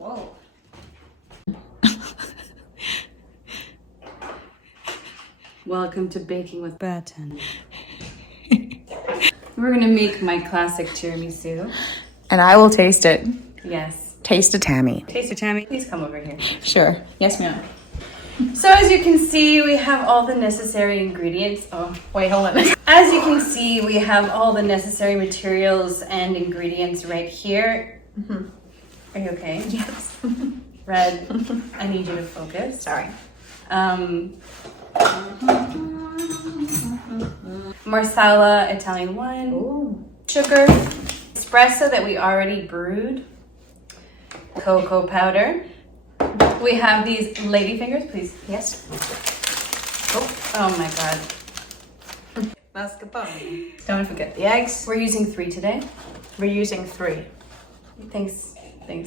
Whoa. Welcome to Baking with Baton. We're gonna make my classic tiramisu. And I will taste it. Yes. Taster Tammy. Taster Tammy, please come over here. Sure. Yes, ma'am. So as you can see, we have all the necessary ingredients. Oh, wait, hold on. As you can see, we have all the necessary materials and ingredients right here. Mm-hmm. Are you okay? Yes. Red, I need you to focus. Sorry. Marsala Italian wine. Ooh. Sugar. Espresso that we already brewed. Cocoa powder. We have these lady fingers, please. Yes. Oh my god. Mascarpone. Don't forget the eggs. We're using 3 today. We're using 3. Thanks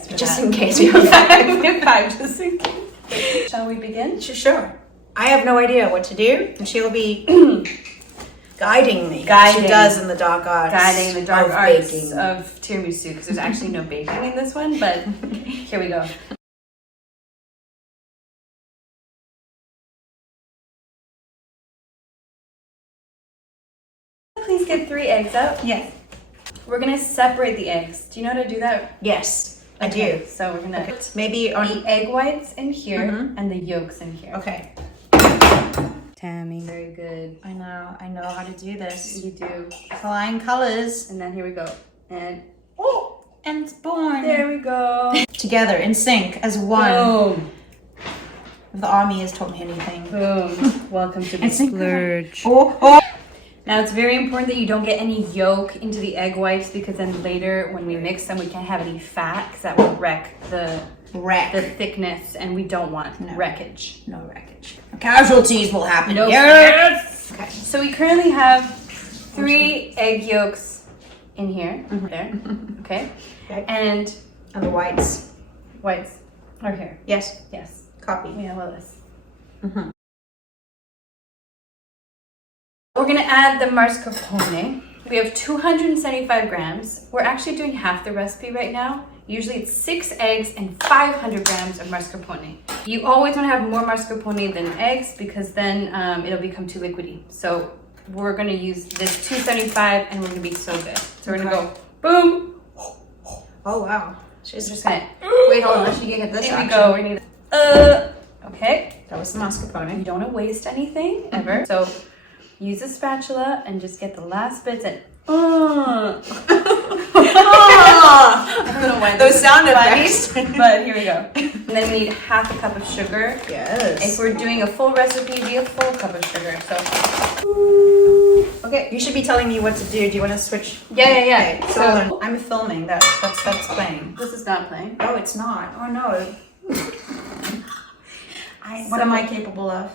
for Just that. in case we have 5. We have 5 just in case. Shall we begin? Sure. I have no idea what to do, and she will be guiding me. She does in the dark arts. Guiding the dark arts baking. of tiramisu, because there's actually no baking in this one, but here we go. Please get 3 eggs out. Yes. We're gonna separate the eggs. Do you know how to do that? Yes, I Okay, do. So we're gonna Maybe on. the egg whites in here Mhm. and the yolks in here. Okay. Tammy, very good. I know how to do this. You do. Flying colors. And then here we go. And Oh, and it's born. there we go. Together, in sync, as one. Boom. If the army has taught me anything. Boom. Welcome to the It's Splurge. Oh. Now it's very important that you don't get any yolk into the egg whites, because then later when we mix them, we can't have any fat, because that will wreck the thickness, and we don't want wreckage. No wreckage. Casualties will happen No. here. Yes. Okay. So we currently have 3 egg yolks in here. There. Okay. Okay. And And the whites. whites are here. Yes. Yes. Copy. Yeah, well, this. Mm-hmm. We're gonna add the mascarpone. We have 275 grams. We're actually doing half the recipe right now. Usually it's 6 eggs and 500 grams of mascarpone. You always wanna have more mascarpone than eggs, because then it'll become too liquidy. So we're gonna use this 275 and we're gonna be so good. So we're gonna go boom. Oh wow. She's just gonna, Wait, hold on. She can get this. here we action. go. We're gonna okay. That was the You mascarpone. don't wanna waste anything ever. So use a spatula and just get the last bits and I don't know why Those sound funny, effects. but here we go. And then we need half a cup of sugar. Yes. If we're doing a full recipe, it'd be a full cup of sugar. So Okay. You should be telling me what to do. Do you want to switch? yeah. Okay. So So I'm filming. That's playing. this is not playing. Oh, it's not. Oh no. What am I capable of?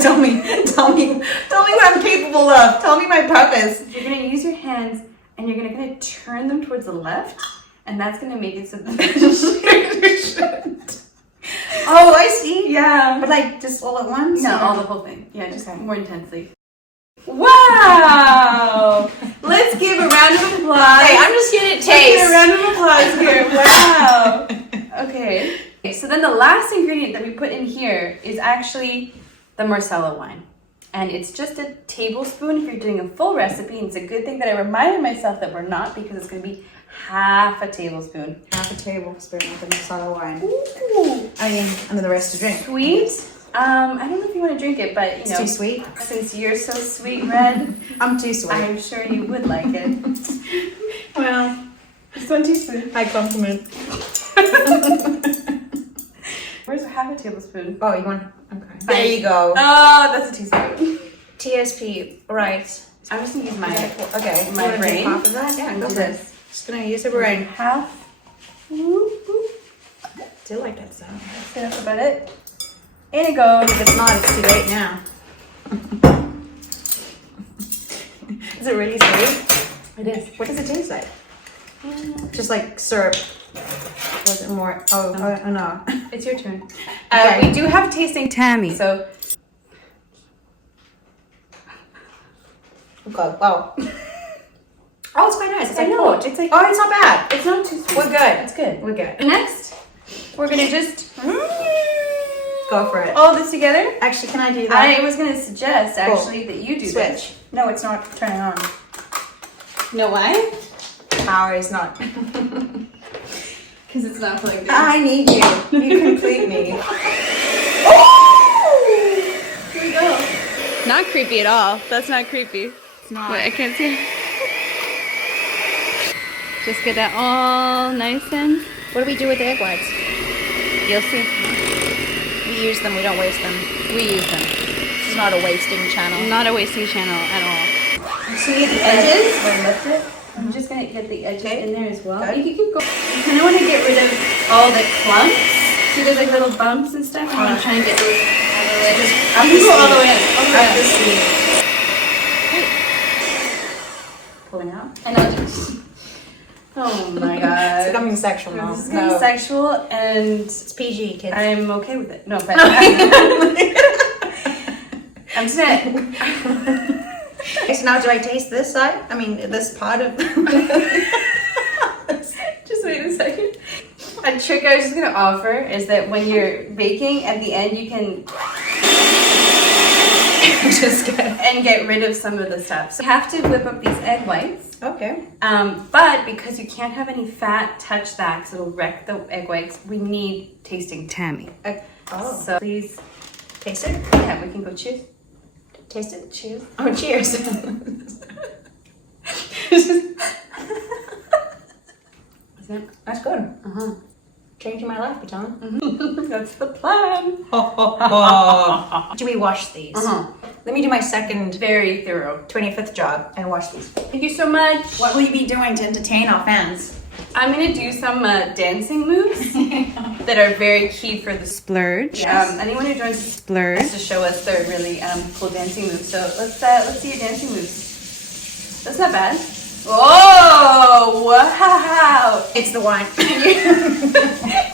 tell me what I'm capable of. Tell me my purpose. You're gonna use your hands and you're gonna turn them towards the left, and that's gonna make it so that Oh, I see. yeah. But like just all at once? No, or- all the whole thing. Yeah, just Okay. more intensely. Wow! Let's give a round of applause. Hey, I'm just gonna Let's give a round of applause here. Wow. Okay. So then the last ingredient that we put in here is actually the Marsala wine. And it's just a tablespoon if you're doing a full recipe. And it's a good thing that I reminded myself that we're not, because it's going to be half a tablespoon. Half a tablespoon of the masala wine. Ooh. I mean, and then the rest to drink. Sweet. I don't know if you want to drink it, but you It's know, too sweet. since you're so sweet, Red, I'm too sweet. I'm sure you would like it. Well, Just 1 teaspoon. high compliment. Where's half a tablespoon? Oh, you want? Okay. There you go. Oh, that's a teaspoon. TSP. Right. I'm just gonna use my Okay. my You wanna do brain. half of that? Yeah, and go do for it. this. Just gonna use a brain. Half. Whoop, whoop. Do like that sound. So that's about it. In it goes. If it's not, it's too late now. Is it really sweet? It is. What does it taste like? Just like syrup. Was it more? Oh no. It's your turn. Okay. We do have tasting Tammy. So Okay. Wow. Oh, it's quite nice. It's like I know. pork. It's like Oh, it's not bad. it's not too sweet. We're good. It's good. We're good. Next, We're gonna just Go for it. all this together. Actually, can I do that? I was gonna suggest actually that you do Switch. this. No, it's not turning on. You know why? Power is not. Because it's not plugged in. I need you. You complete me. Here we go. Not creepy at all. That's not creepy. It's not. Wait, I can't see. Just get that all nice and What do we do with the egg whites? you'll see. We use them. We don't waste them. We use them. This is not a wasting channel. Not a wasting channel at all. See the Edges? Lift it. I'm just gonna get the edges in there as well. Good. You can go. You kind of want to get rid of all the clumps. See, there's like little bumps and stuff. I want to try and get those out of the way. Just Up you the can go all the sleeve. way in. All the way Up in. the sleeve. Pulling out. And I'll just. Oh my god. It's becoming sexual now. This is getting sexual, and It's PG, kids. I'm okay with it. No, but I'm just gonna. Okay, so now do I taste this side? I mean, this part of... Just wait a second. A trick I was just gonna offer is that when you're baking, at the end you can Just kidding. and get rid of some of the stuff. So you have to whip up these egg whites. Okay. But because you can't have any fat touch that, because it'll wreck the egg whites, we need tasting Tammy. Oh. So please, Taste it? yeah, we can go cheers. Taste it? Cheers. Oh, cheers. That's good. Uh-huh. Changing my life, Baton. That's the plan. Do we wash these? Uh-huh. Let me do my second Very thorough. 25th job and wash these. Thank you so much. What will you be doing to entertain our fans? I'm gonna do some dancing moves that are very key for the Splurge. Yes. Anyone who joins the Splurge has to show us their really cool dancing moves. So let's see your dancing moves. That's not bad. Oh wow! It's the wine.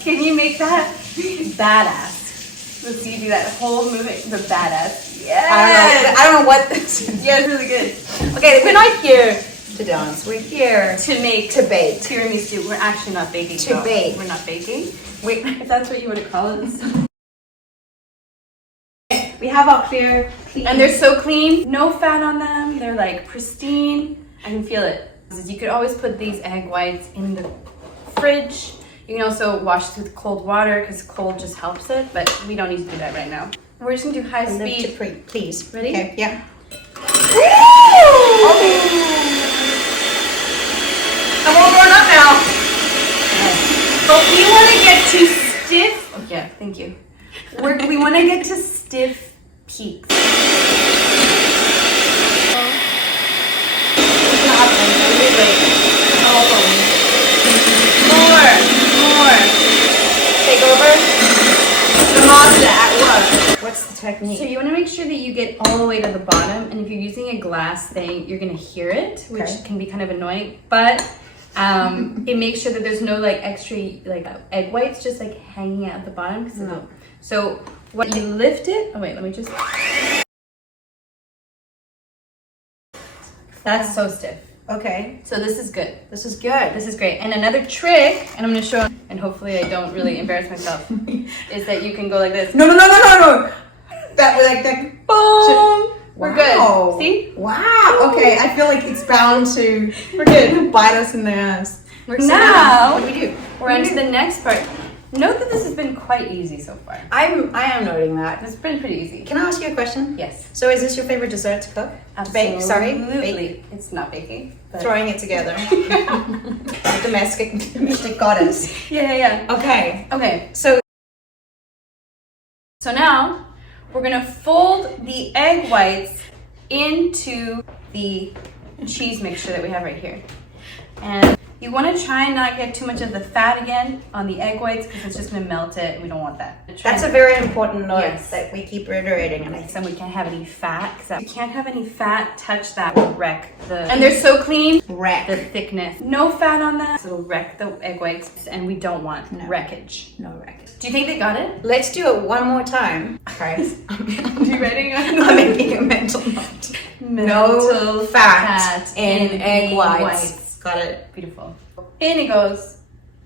Can you make that badass? Let's see you do that whole movement. The badass. Yes. I don't know what this is. Yeah, it's really good. Okay, We're not here to dance. We're here to make to bake. tiramisu. We're actually not baking. To though. bake. We're not baking. We, If that's what you want to call it. we have our clear, clean. And they're so clean. No fat on them. They're like pristine. I can feel it. You could always put these egg whites in the fridge. You can also wash it with cold water because cold just helps it. But we don't need to do that right now. We're just going to do high speed. Please. Ready? Okay, yeah. I'm all grown up now. But we want to get to stiff. Oh, yeah, thank you. We want to get to stiff peaks. More. Take over. The master at work. What's the technique? So you want to make sure that you get all the way to the bottom, and if you're using a glass thing, you're going to hear it, which Okay. can be kind of annoying, but it makes sure that there's no like extra like egg whites just like hanging out at the bottom. So when you lift it, oh wait, let me just, that's so stiff. Okay, So this is good. this is good. This is great. And another trick, and I'm going to show, and hopefully I don't really embarrass myself, is that you can go like this. No. That was like that. Boom! We're Wow. good. See? Wow. Okay, I feel like it's bound to We're good. bite us in the ass. So Now, now, what do we do? we're on to the next part. Note that this has been quite easy so far. I am noting that. It's been pretty easy. Can I ask you a question? Yes. So is this your favorite dessert to cook? To bake? Sorry, bake. Absolutely. It's not baking. But Throwing it together. Domestic goddess. Yeah. Okay. Okay. So So now we're gonna fold the egg whites into the cheese mixture that we have right here. And you want to try and not get too much of the fat again on the egg whites because it's just going to melt it. We don't want that. that's a very important note Yes. that we keep reiterating, and I think And we can't have any fat. You can't have any fat touch that will wreck the... And they're so clean. wreck. The thickness. No fat on that. So it'll wreck the egg whites. And we don't want wreckage. No wreck. Do you think they got it? Let's do it one more time. Guys, You ready? I'm making a mental note. No fat in egg whites. Got it. Beautiful. In it goes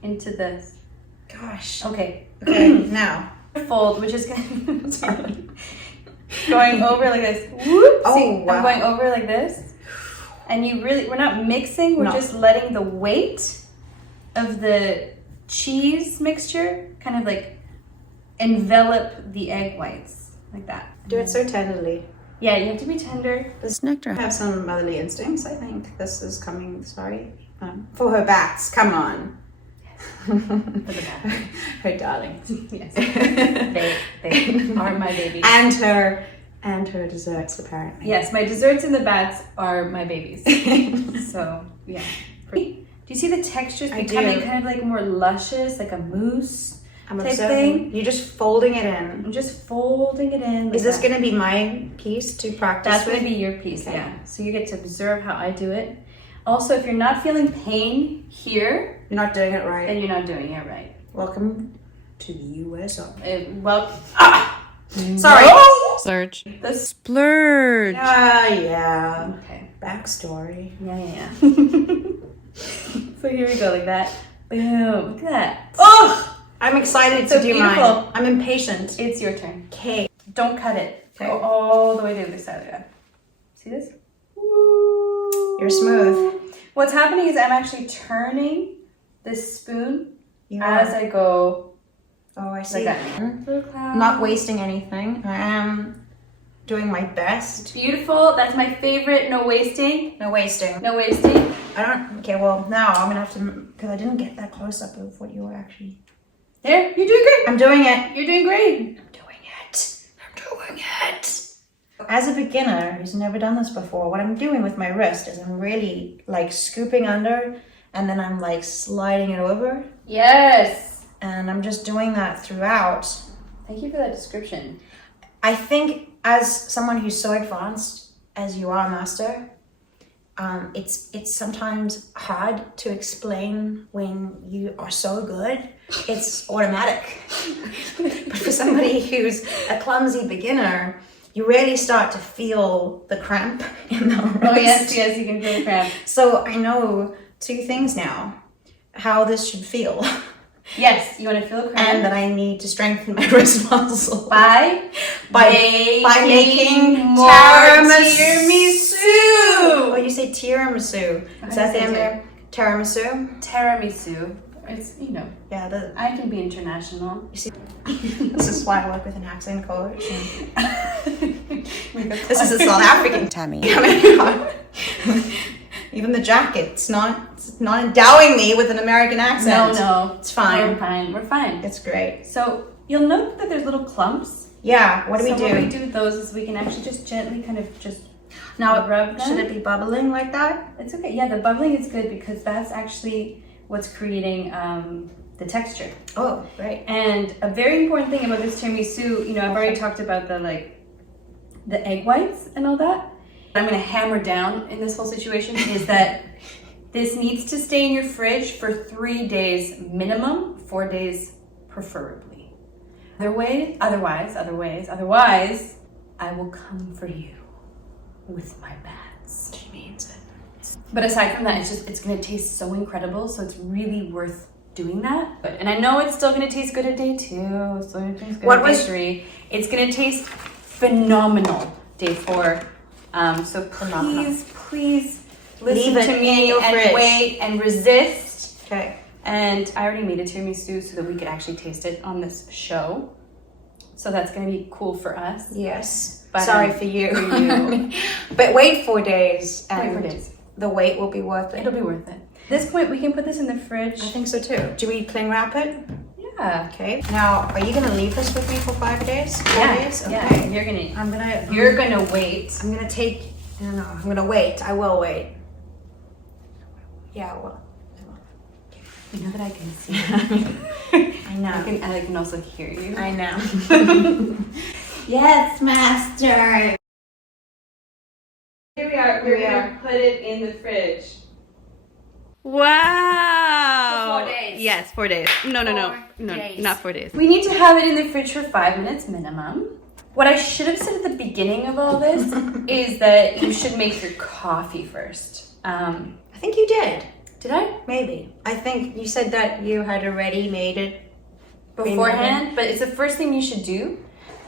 into this. Gosh. Okay. Okay, now. Fold, which is going sorry. Going over like this. Whoop. Oh, See, wow. I'm going over like this. And we're not mixing, we're just letting the weight of the cheese mixture kind of like envelop the egg whites like that. Do it so tenderly. Yeah, you have to be tender. Does Nectar have some motherly instincts? I think this is coming, for her bats. Come on. For the bats. Her darlings. Yes. They are my babies. And her desserts, apparently. Yes, my desserts and the bats are my babies. So, yeah. Do you see the textures becoming kind of like more luscious, like a mousse I'm type observing. thing? You're just folding it in. I'm just folding it in. Like Is this going to be my piece to practice That's with? going to be your piece, Okay. yeah. So you get to observe how I do it. Also, if you're not feeling pain here, You're not doing it right. then you're not doing it right. Welcome to the US of. Sorry. No! Splurge. The Splurge. Yeah. Okay. Backstory. Yeah. So here we go, like that. Boom. Look at that. Oh! I'm excited So to do beautiful. mine. I'm impatient. It's your turn. Okay. Don't cut it. Okay. Go all the way to the other side of that. See this? You're smooth. What's happening is I'm actually turning this spoon Yeah. as I go. Oh, I see. Like that. Little cloud. Not wasting anything. I am doing my best. Beautiful. That's my favorite. No wasting. No wasting. No wasting. I don't. Okay, well, now I'm gonna have to, because I didn't get that close up of what you were actually. There. You're doing great. I'm doing it. You're doing great. I'm doing it. As a beginner who's never done this before, what I'm doing with my wrist is I'm really like scooping under and then I'm like sliding it over. Yes. And I'm just doing that throughout. Thank you for that description. I think as someone who's so advanced as you are, Master, it's sometimes hard to explain when you are so good. It's automatic. But for somebody who's a clumsy beginner, you really start to feel the cramp in the wrist. Oh yes, you can feel the cramp. So I know two things now. How this should feel. Yes, you want to feel the cramp. And that I need to strengthen my wrist muscle. By making more tiramisu. Oh, you say tiramisu. Is that the say name there? Tiramisu? Tiramisu. It's, Yeah, I can be international. you see, this is why I work with an accent coach. This is a South African Tammy. Even the jacket, it's not endowing me with an American accent. No. It's fine. We're fine. It's great. So you'll note that there's little clumps. Yeah, what do we So do? what we do with those is we can actually just gently kind of just Now, rub them. should it be bubbling like that? It's okay. Yeah, the bubbling is good because that's actually what's creating the texture. Oh, great. And a very important thing about this tiramisu, I've already talked about the egg whites and all that. I'm going to hammer down in this whole situation is that this needs to stay in your fridge for 3 days minimum, 4 days preferably. Otherwise, I will come for you with my bats. She means it. But aside from that, it's going to taste so incredible, so it's really worth doing that. And I know it's still going to taste good at day 2, it's still going to taste good at day 3. It's going to taste phenomenal day 4. So please listen to me and wait and resist. Okay. And I already made a tiramisu so that we could actually taste it on this show. So that's going to be cool for us. Yes. But, Sorry for you. For you. But wait 4 days and Wait 4 days. the wait will be worth it. It'll be worth it. At this point, we can put this in the fridge. I think so too. Do we cling wrap it? Yeah. Okay. Now, are you going to leave this with me for 5 days? 4 days? Okay. Yeah. You're gonna wait. I'm going to take, I'm going to wait. I will wait. Yeah, I will. You know that I can see you. I know. I can also hear you. I know. Yes, master. Here we are. We're gonna put it in the fridge. Wow. For 4 days. Yes, 4 days. No, days. not 4 days. We need to have it in the fridge for 5 minutes minimum. What I should have said at the beginning of all this is that you should make your coffee first. I think you did. Did I? Maybe. I think you said that you had already made it beforehand, but it's the first thing you should do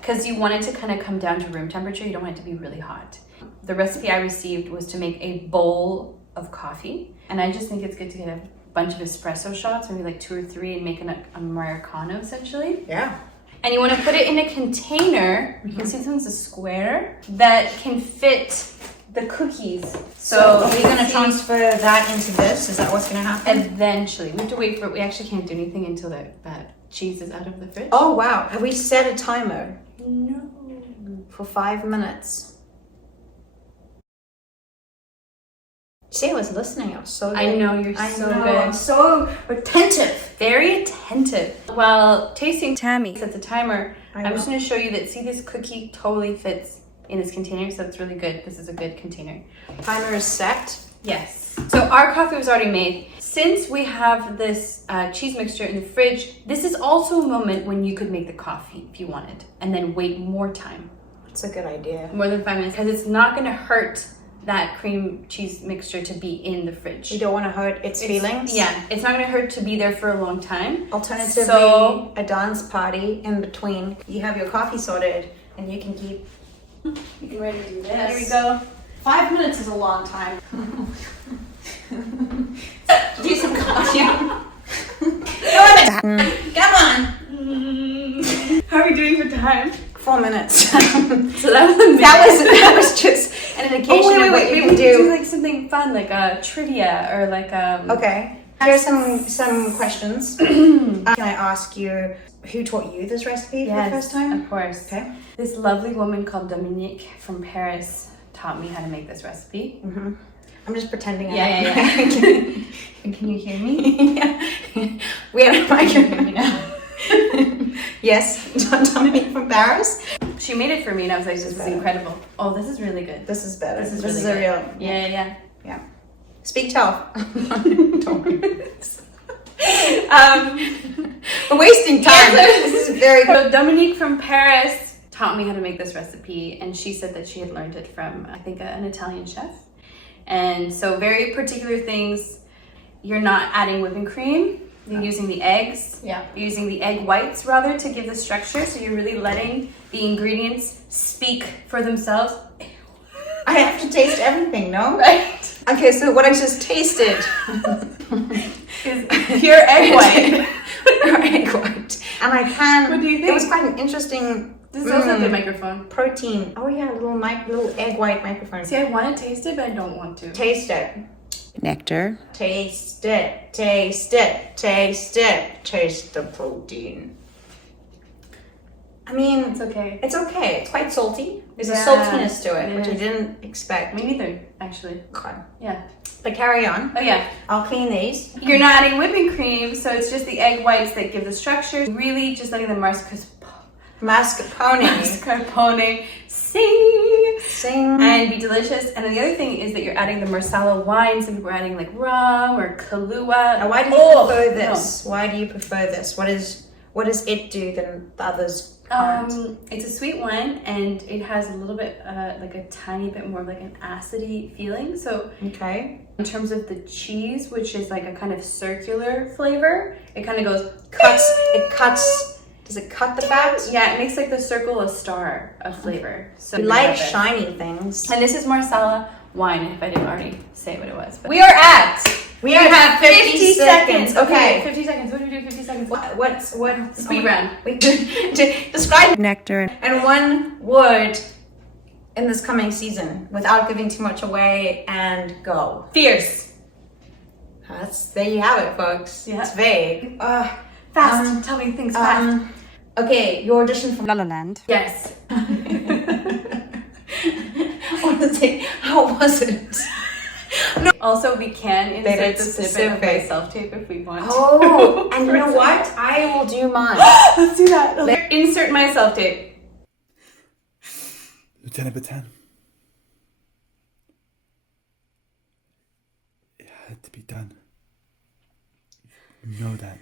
because you want it to kind of come down to room temperature. You don't want it to be really hot. The recipe I received was to make a bowl of coffee, and I just think it's good to get a bunch of espresso shots, maybe like 2 or 3, and make an Americano essentially. Yeah. And you want to put it in a container. You can see this one's a square that can fit the cookies. So are we going to transfer that into this? Is that what's going to happen? Eventually. We have to wait for it. We actually can't do anything until that cheese is out of the fridge. Oh, wow. Have we set a timer? No. For 5 minutes. See, I was listening. I was so good. I know, you're so good. I'm so attentive. Very attentive. While tasting Tammy. sets a timer, I I'm will. just going to show you that, see, this cookie totally fits in this container, so that's really good. This is a good container. Timer is set. Yes. So our coffee was already made. Since we have this cheese mixture in the fridge, this is also a moment when you could make the coffee if you wanted, and then wait more time. That's a good idea. More than 5 minutes, because it's not going to hurt that cream cheese mixture to be in the fridge. You don't want to hurt its feelings? Yeah, it's not going to hurt to be there for a long time. Alternatively, So- a dance party in between. You have your coffee sorted and you can keep... You can ready to do this. Yes. Here we go. 5 minutes is a long time. Do some coffee. Come on! How are we doing for time? 4 minutes. So that was a minute. that was just an indication wait, of what wait, maybe you we can could do. do like something fun, like a trivia or like Okay. Here's some questions. Can I ask you, who taught you this recipe for the first time? Of course. Okay. This lovely woman called Dominique from Paris taught me how to make this recipe. Mm-hmm. I'm just pretending. Yeah. Can you hear me? Yeah. We have a microphone now. Yes, Dominique from Paris. She made it for me and I was like, this is better. incredible. Oh, this is really good. This is better. This is a really real. good. Yeah. Yeah. Speak tell. Don't worry. We're wasting time. This is very good. So Dominique from Paris taught me how to make this recipe, and she said that she had learned it from, I think, an Italian chef. And so very particular things. You're not adding whipping cream. You're using the eggs. Yeah. You're using the egg whites, rather, to give the structure. So you're really letting the ingredients speak for themselves. I have to taste everything, no? Right? Okay, so what I just tasted Is pure egg white. Pure egg white. And I can... What do you think? It was quite an interesting... This is also the microphone. Protein. Oh yeah, little egg white microphone. See, I want to taste it, but I don't want to. Taste it. Nectar. Taste it. Taste it. Taste it. Taste the protein. I mean, It's okay. it's okay. It's quite salty. There's a Yeah, saltiness to it, it which I is. didn't expect. Me neither, actually. Okay. Yeah. But carry on. Oh yeah. I'll clean these. You're not adding whipping cream, so it's just the egg whites that give the structure. Really just letting the Mascarpone. mascarpone sing Sing. and be delicious. And then the other thing is that you're adding the marsala wine. Some people are adding like rum or Kahlua. Now, why do you prefer this? Why do you prefer this? What does it do than the others aren't? It's a sweet wine, and it has a little bit, like a tiny bit more of like an acidy feeling. So Okay. in terms of the cheese, which is like a kind of circular flavor, it kind of goes It cuts. Does it cut the fat? Yeah, it makes like the circle a star of flavor. So We we like love it. shiny things. And this is marsala wine, if I didn't already say what it was. But we are at. We have 50 seconds. Okay, Okay. 50 seconds. What do we do? 50 seconds. What? Speed round. Wait, describe Nectar. in one word in this coming season without giving too much away, and go. Fierce. There you have it, folks. Yeah. It's vague. Fast. Tell me things fast. Okay, your audition for La La Land. Yes. honestly, how was it? Also, we can insert it's the snippet of my specific. self-tape if we want Oh, to. and you know what? I will do mine. Let's do that. Insert my self-tape. Lieutenant Baton. It had to be done. You know that.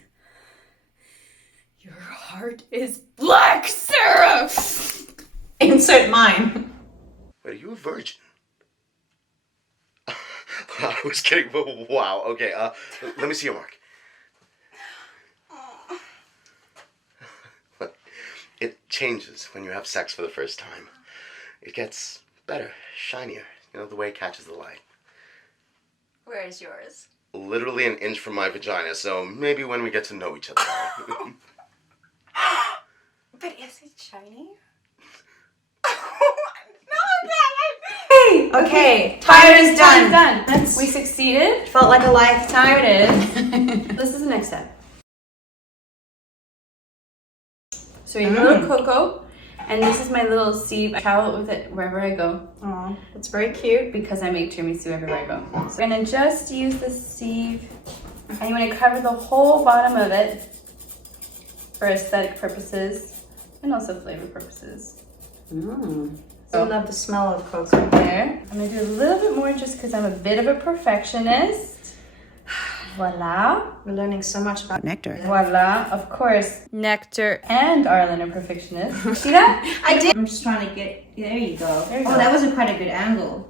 Your heart is black, Sarah! Insert mine. Are you a virgin? I was kidding, but wow. Okay, let me see your mark. changes when you have sex for the first time. It gets better, shinier, you know, the way it catches the light. Where is yours? Literally an inch from my vagina, so maybe when we get to know each other. But is it shiny? No, okay, time is done. We succeeded. Felt like a lifetime. It is. This is the next step. So we have a little cocoa, and this is my little sieve. I travel with it wherever I go. Oh, that's very cute. Because I make tiramisu everywhere I go. So we're gonna just use the sieve, and you wanna cover the whole bottom of it for aesthetic purposes and also flavor purposes. I love the smell of cocoa. There. I'm gonna do a little bit more just because I'm a bit of a perfectionist. Voila. We're learning so much about nectar. Voila. Of course. Nectar. And Arlen are perfectionists. See that? I did. I'm just trying to get. There you go. There you Oh, go. that was quite a good angle.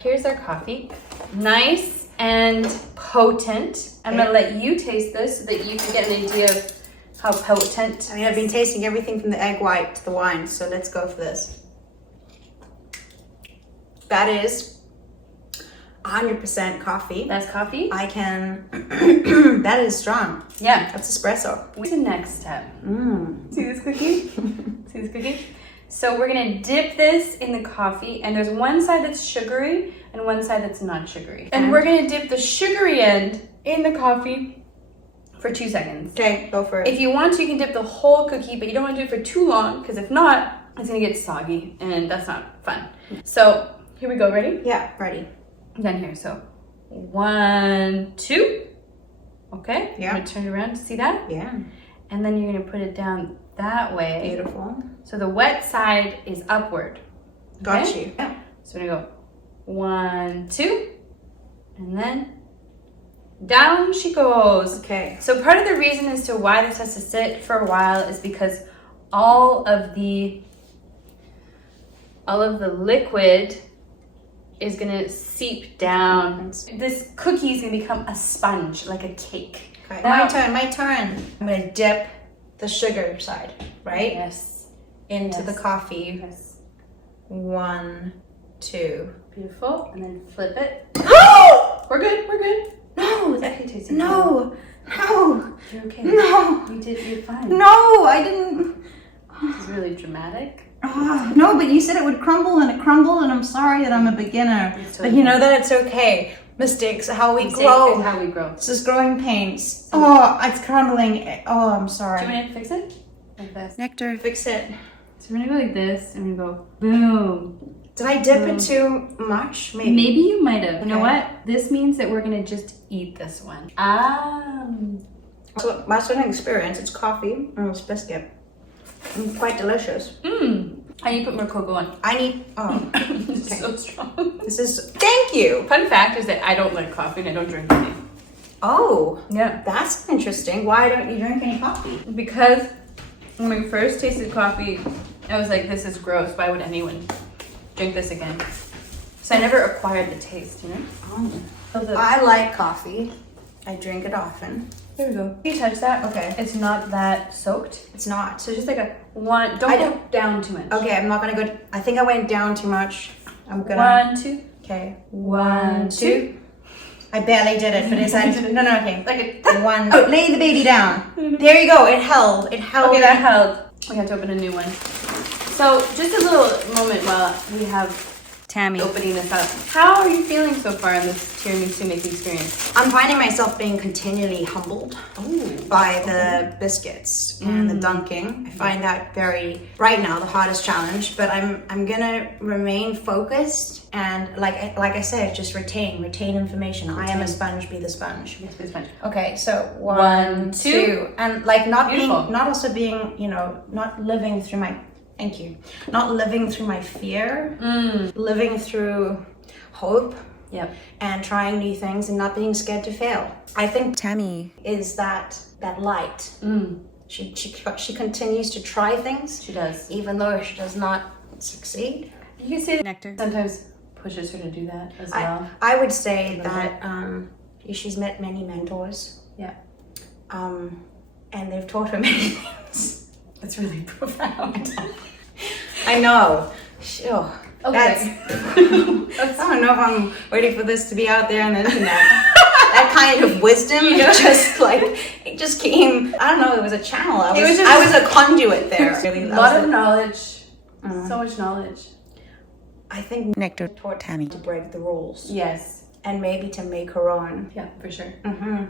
Here's our coffee. Nice and potent. I'm gonna let you taste this so that you can get an idea of how potent. I mean, I've been tasting everything from the egg white to the wine, so let's go for this. That is 100% coffee. That's coffee? I can. That is strong. Yeah. That's espresso. What's the next step? See this cookie? See this cookie? So we're gonna dip this in the coffee, and there's one side that's sugary and one side that's not sugary. And we're gonna dip the sugary end in the coffee for 2 seconds. Okay, go for it. If you want to, you can dip the whole cookie, but you don't want to do it for too long, because if not, it's gonna get soggy, and that's not fun. So here we go. Ready? Yeah, ready. Down here. So 1, 2. Okay. Yeah. I'm gonna turn it around to see that, Yeah, and then you're gonna put it down that way. beautiful. So the wet side is upward. Got Okay? you. Yeah. So we're gonna go 1, 2, and then down she goes. Okay. So part of the reason as to why this has to sit for a while is because all of the liquid is gonna seep down. This cookie is gonna become a sponge, like a cake. Okay. Now- My turn. I'm gonna dip the sugar side, right? Yes. Into Yes. the coffee. Yes. 1, 2. Beautiful. And then flip it. Oh! We're good. We're good. No! It's actually tasting good. No! No! You're okay. No! You're fine. No! I didn't. This is really dramatic. No, but you said it would crumble and it crumbled, and I'm sorry that I'm a beginner. It's But you know that it's okay. Mistakes are how we grow. Is how we grow. This is growing pains. Oh, it's crumbling. Oh, I'm Do sorry. you want me to fix it? Like this. Nectar. Fix it. So we're gonna go like this, and we're gonna go boom. Did I dip it too much? Maybe. Maybe you might have. You know Okay. what? This means that we're gonna just eat this one. So my second experience, it's coffee and it's biscuit. Quite delicious. And you put more cocoa on. I need. Oh, This is so strong. this is. Thank you. Fun fact is that I don't like coffee and I don't drink any. Oh, Yeah. that's interesting. Why don't you drink any coffee? Because when we first tasted coffee, I was like, this is gross. Why would anyone drink this again? So I never acquired the taste, you know? Oh. I like coffee. I drink it often. Here we go. You touch that? Okay. It's not that soaked. It's not. So just like a one, don't I go don't- down too much. Okay, I'm not gonna go. I think I went down too much. I'm gonna. 1, 2. Okay. 1, 2. I barely did it, but it's no, okay. Like a, One. Oh, lay the baby down. There you go. It held. It held. okay, that held. We have to open a new one. So just a little moment while we have Tammy. opening this up. How are you feeling so far in this tiramisu making experience? I'm finding myself being continually humbled by the biscuits and the dunking. I find that right now the hardest challenge. But I'm gonna remain focused and like I said, just retain information. I am a sponge. Be the sponge. Yes, please, fine. Okay, so 1, 1, 2. 2, and like not Beautiful. also being, not living through my. Thank you. Not living through my fear, living through hope, Yep. and trying new things and not being scared to fail. I think Tammy. is that light. She continues to try things, She does. even though she does not succeed. You can see that Nectar. sometimes pushes her to do that as well. I would say that she's met many mentors. Yeah. and they've taught her many things. That's really profound. I know. Sure. Okay. I don't know if I'm ready for this to be out there on the internet. That kind of wisdom, it just came. I don't know. It was a channel. I was a conduit there. Really, A lot of knowledge. So much knowledge. I think Nectar taught Tammy. to break the rules Yes. and maybe to make her own. Yeah, for sure.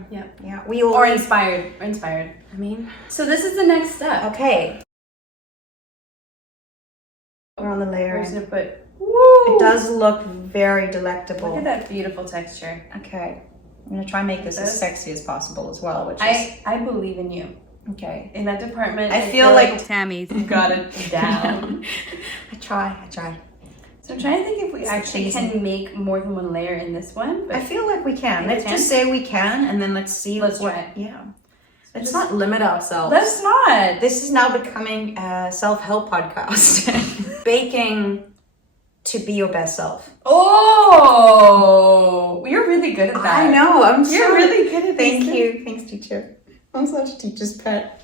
Yeah. Yeah, we all. Or inspired. I mean. So this is the next step. Okay. We're on the layer. We're just gonna put. It does look very delectable. Look at that beautiful texture. Okay. I'm gonna try and make this as sexy as possible as well, which is I believe in you. okay. In that department. I feel like Tammy's. you got it down. I try. So I'm trying to think if we actually can make more than one layer in this one. But I feel like we can. We Let's can? just say we can, and then let's see. Let's what, try it. Yeah. Let's not limit ourselves. let's not. This is now becoming a self-help podcast. Baking to be your best self. Oh, you're really good at that. I know. You're really good at Thank these you. Thanks, teacher. I'm such a teacher's pet.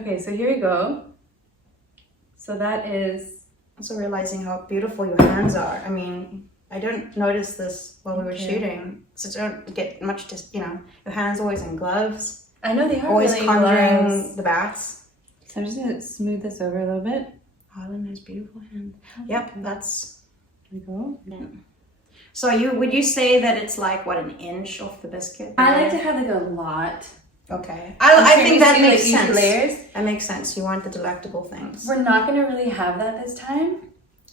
Okay, so here we go. So that is. Also realizing how beautiful your hands are. I mean, I don't notice this while we were shooting, so don't get much. Just your hands always in gloves. I know they are Always really conjuring gloves. the bats. So I'm just gonna smooth this over a little bit. Harlan has beautiful hands. Yep, that's. There we go. So would you say that it's like what, an inch off the biscuit? I like to have like a lot. Okay. I think that makes each sense. layers. That makes sense. You want the delectable things. We're not gonna really have that this time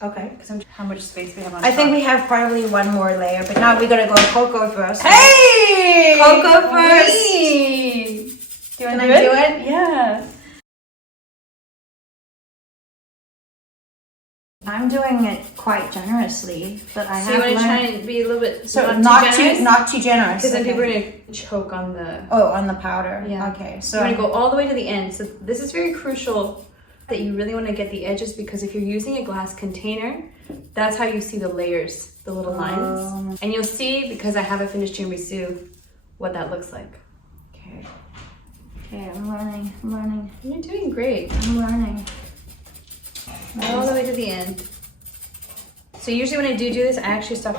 Okay. because how much space we have on. I think we have probably one more layer, but now we gotta go cocoa first. Hey! Cocoa first. Wait. Do you want Can to I do it? Yeah. I'm doing it quite generously, but I So you have want to try learned. and be a little bit Not generous? too generous. Because then okay. people are gonna choke on the. Oh, on the powder. Yeah. Okay. So So we're gonna go all the way to the end. So this is very crucial that you really want to get the edges because if you're using a glass container, that's how you see the layers, the little lines, and you'll see because I haven't finished tiramisu, what that looks like. Okay. Okay, I'm learning. You're doing great. I'm learning. All the way to the end. So usually when I do this, I actually start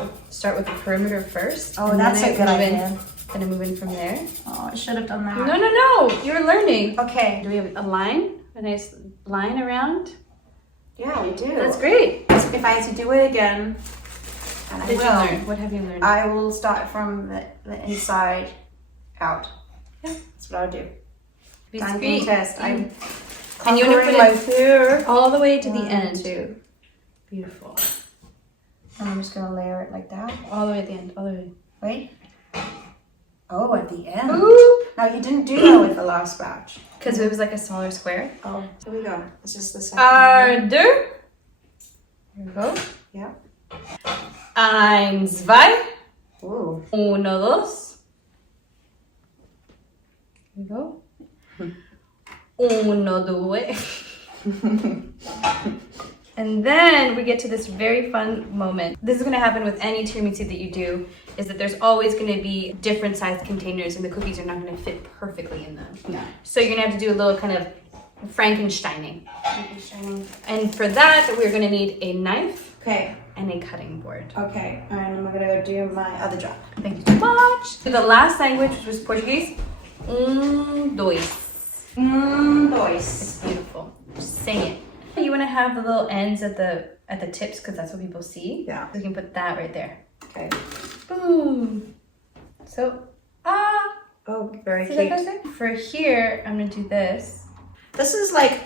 with the perimeter first. Oh, and that's then a good move idea. Then I move in from there. Oh, I should have done that. No. You're learning. Okay. Do we have a line? A nice line around? Yeah, we do. That's great. If I had to do it again, and I What did you will, learn? What have you learned? I will start from the inside out. Yeah. That's what I'll do. Be Time sweet. test. I'm And you want to put my it fear. all the way to the One, end. two. Beautiful. And I'm just gonna layer it like that. All the way at the end. All the way. Wait. Oh, at the end. Boop. Now you didn't do that with the last batch. Because it was like a smaller square. Oh, here we go. This is the second. Deux. Here we go. Yeah. Eins, zwei. Ooh. Uno, dos. Here we go. Uno, due. And then we get to this very fun moment. This is gonna happen with any tiramisu that you do, is that there's always gonna be different sized containers and the cookies are not gonna fit perfectly in them. No. So you're gonna have to do a little kind of Frankensteining. And for that, we're gonna need a knife Okay. and a cutting board. Okay. And I'm gonna go do my other job. Thank you so much. So the last language, which was Portuguese, dois. Boys. It's beautiful. Just sing it. You want to have the little ends at the tips because that's what people see. Yeah. So you can put that right there. Okay. Boom. So, Oh, very see that cute. there? For here, I'm gonna do this. This is like,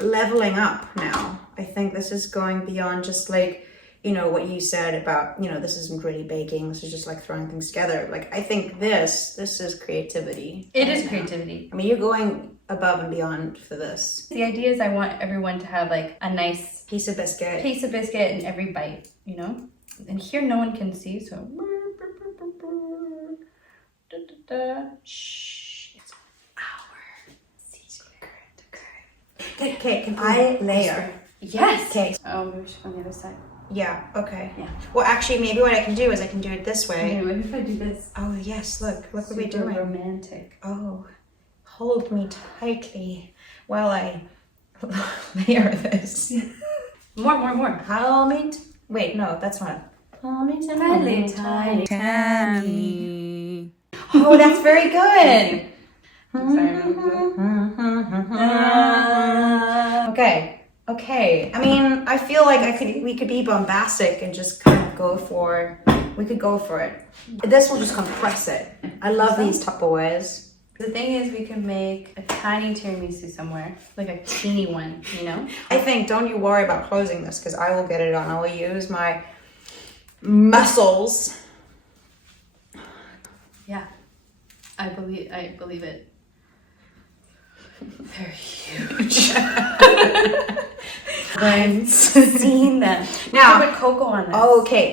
leveling up now. I think this is going beyond just like, what you said about, this isn't really baking. This is just like throwing things together. Like, I think this is creativity. It right is now. creativity. I mean, you're going above and beyond for this. The idea is I want everyone to have like a nice Piece of biscuit. piece of biscuit in every bite, And here no one can see, so. Shh. It's our secret. Okay, can I layer? Yes. Okay. Oh, maybe we should on the other side. Yeah, okay. Yeah. Well, actually, maybe what I can do is I can do it this way. Okay, maybe if I do this. Oh, yes, look what we're Super doing. romantic. Oh, hold me tightly while I layer this. More. Hold me. Wait, no, that's not. Hold me Tiny. Tammy. Oh, that's very good. Okay. I mean, I feel like we could be bombastic and just kind of we could go for it. This will just compress it. I love these Tupperwares. The thing is, we can make a tiny tiramisu somewhere, like a teeny one, you know? I think, don't you worry about closing this, because I will get it on. I will use my muscles. Yeah, I believe it. They're huge. I've seen them. Now, put cocoa on this. Okay.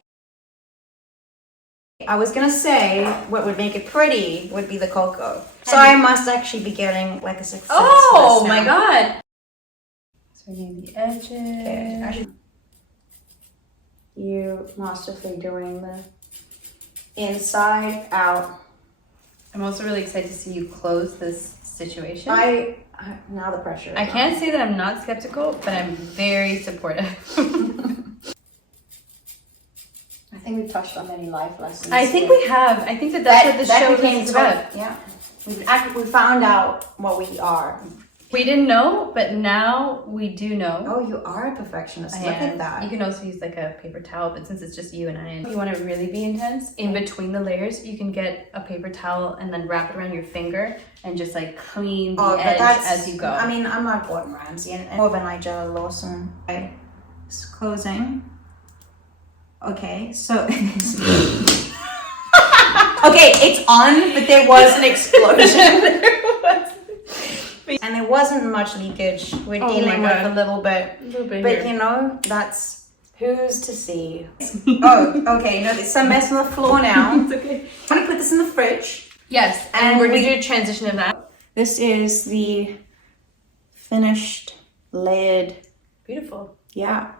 I was gonna say what would make it pretty would be the cocoa. So I must actually be getting like a success. Oh my god! So we're getting the edges. Okay. You masterfully doing the inside out. I'm also really excited to see you close this situation. Now the pressure. I can't say that I'm not skeptical, but I'm very supportive. I think we've touched on many life lessons. I think we have. I think that's what the show is about. Yeah. We found out what we are. We didn't know, but now we do know. Oh, you are a perfectionist. Look at that. You can also use like a paper towel, but since it's just you and I, and you want to really be intense, in between the layers, you can get a paper towel and then wrap it around your finger and just like clean the edge as you go. I mean, I'm not Gordon Ramsay and more of a Nigella Lawson. Okay, it's closing. Okay, so okay, it's on, but there was an explosion. And there wasn't much leakage. We're dealing with a little bit. But here. you know, that's who's to see. Oh, okay. No, there's some mess on the floor now. It's okay. I'm gonna put this in the fridge. Yes, and we're gonna do a transition of that. This is the finished lid. Beautiful. Yeah.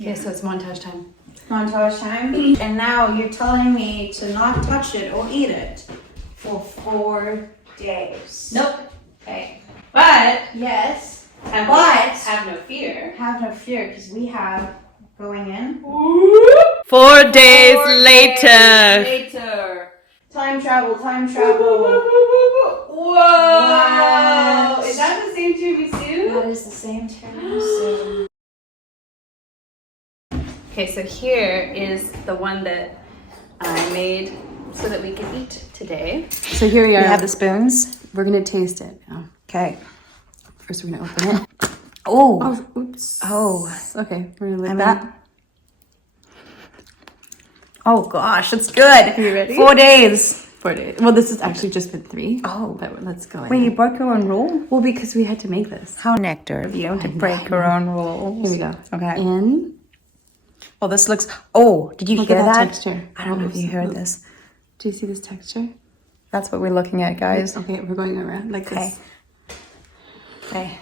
Okay, so it's montage time. Montage time. And now you're telling me to not touch it or eat it for 4 days. Nope. Okay. But Yes. have no fear. Have no fear, because we have going in. 4 days later. Time travel. Whoa! What? Is that the same tiramisu? That is the same tiramisu. Okay, so here is the one that I made so that we can eat today. So here we are. We have the spoons. We're gonna taste it now. Okay. First, we're gonna open it. Oh. Oops. Oh. Okay, we're gonna lick that. Oh gosh, that's good. Are you ready? 4 days. 4 days. Well, this has actually just been 3. Oh. But let's go. Wait, you broke your own rule? Well, because we had to make this. How Nectar of you to break your own rules. Here we go. Okay. In. Well, this looks. Oh, did you Look hear at that that? texture. I don't know if you heard this. Do you see this texture? That's what we're looking at, guys. Okay, we're going around like this. Okay.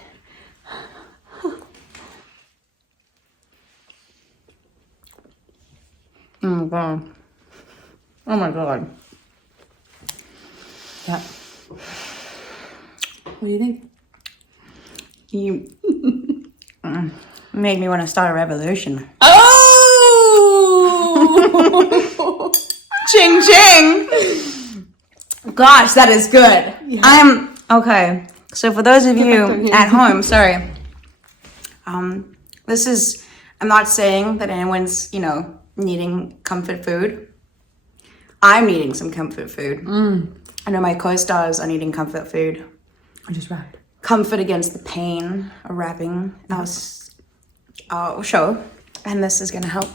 Oh my god. Oh my god. Yeah. What do you think? You made me want to start a revolution. Oh! Ching ching! Gosh, that is good. Yeah. I'm okay. So for those of you at home, sorry. This is. I'm not saying that anyone's, needing comfort food. I'm needing some comfort food. I know my co-stars are needing comfort food. I just wrapped. Comfort against the pain of wrapping our show, and this is gonna help.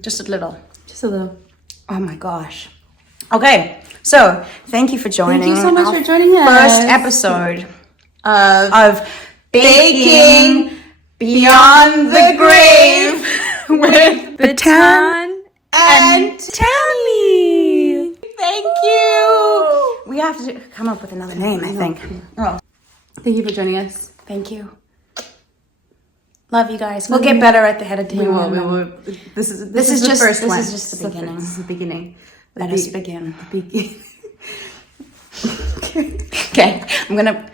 Just a little. Just a little. Oh my gosh. Okay, so thank you for joining. Thank you so much our for joining us. First episode Of Baking Beyond the Grave with Baton and Tammy. Thank you. We have to come up with another name, I think. Oh, Thank you for joining us. thank you. Love you guys. We'll get better at the head of We table. will. This is This is the just first one. This is just the beginning. This is the beginning. Let us begin. Begin. Okay, I'm gonna